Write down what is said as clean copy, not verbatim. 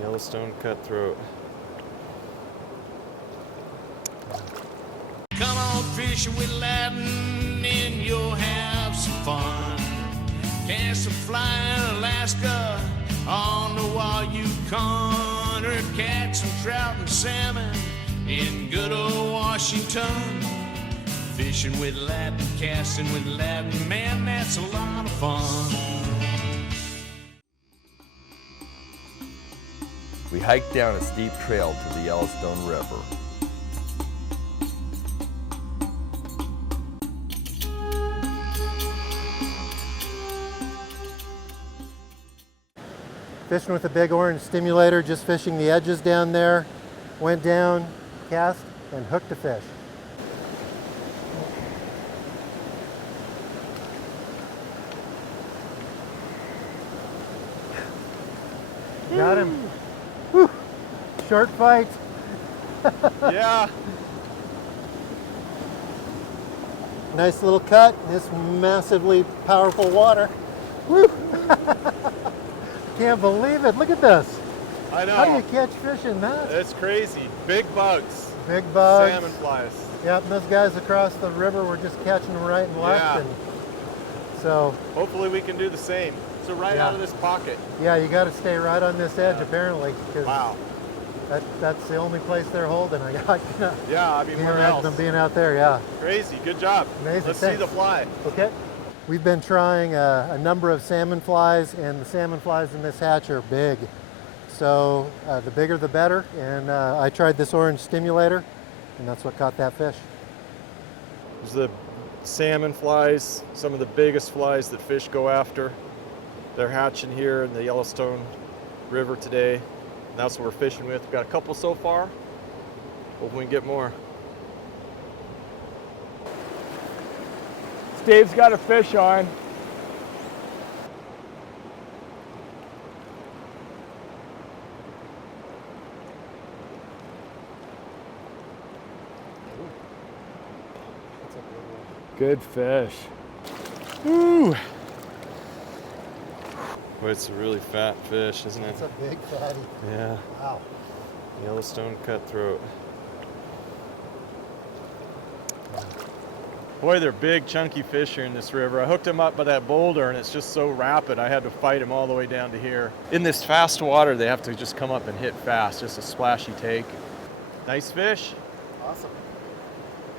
Yellowstone Cutthroat. Come on fishing with Ladin and you'll have some fun. Cast a fly in Alaska on the wild Yukon, or catch some trout and salmon in good old Washington. Fishing with Ladin, casting with Ladin, man, that's a lot of fun. We hiked down a steep trail to the Yellowstone River. Fishing with a big orange stimulator, just fishing the edges down there. Went down, cast, and hooked a fish. Got him. Whew. Short fight. Yeah. Nice little cut in this massively powerful water. Woo. Can't believe it. Look at this. I know. How do you catch fish in that? It's crazy. Big bugs. Big bugs. Salmonflies. Yep, and those guys across the river were just catching them right and left. Yeah. And so, Hopefully we can do the same. So right Yeah. out of this pocket. yeah, you got to stay right on this edge Yeah. apparently, because Wow. that's the only place they're holding. I got Yeah, I mean, where else? them being out there. Yeah. Crazy. Good job. Amazing, Let's see thanks. the fly. Okay. We've been trying a number of salmon flies, and the salmon flies in this hatch are big. So the bigger the better, and I tried this orange stimulator, and that's what caught that fish. There's the salmon flies, some of the biggest flies that fish go after. They're hatching here in the Yellowstone River today. And that's what we're fishing with. We've got a couple so far. Hope we can get more. Dave's got a fish on. Good fish. Woo! Boy, it's a really fat fish, isn't it? It's a big fatty. Yeah. Wow. Yellowstone Cutthroat. Boy, they're big, chunky fish here in this river. I hooked them up by that boulder, and it's just so rapid, I had to fight them all the way down to here. In this fast water, they have to just come up and hit fast, just a splashy take. Nice fish. Awesome.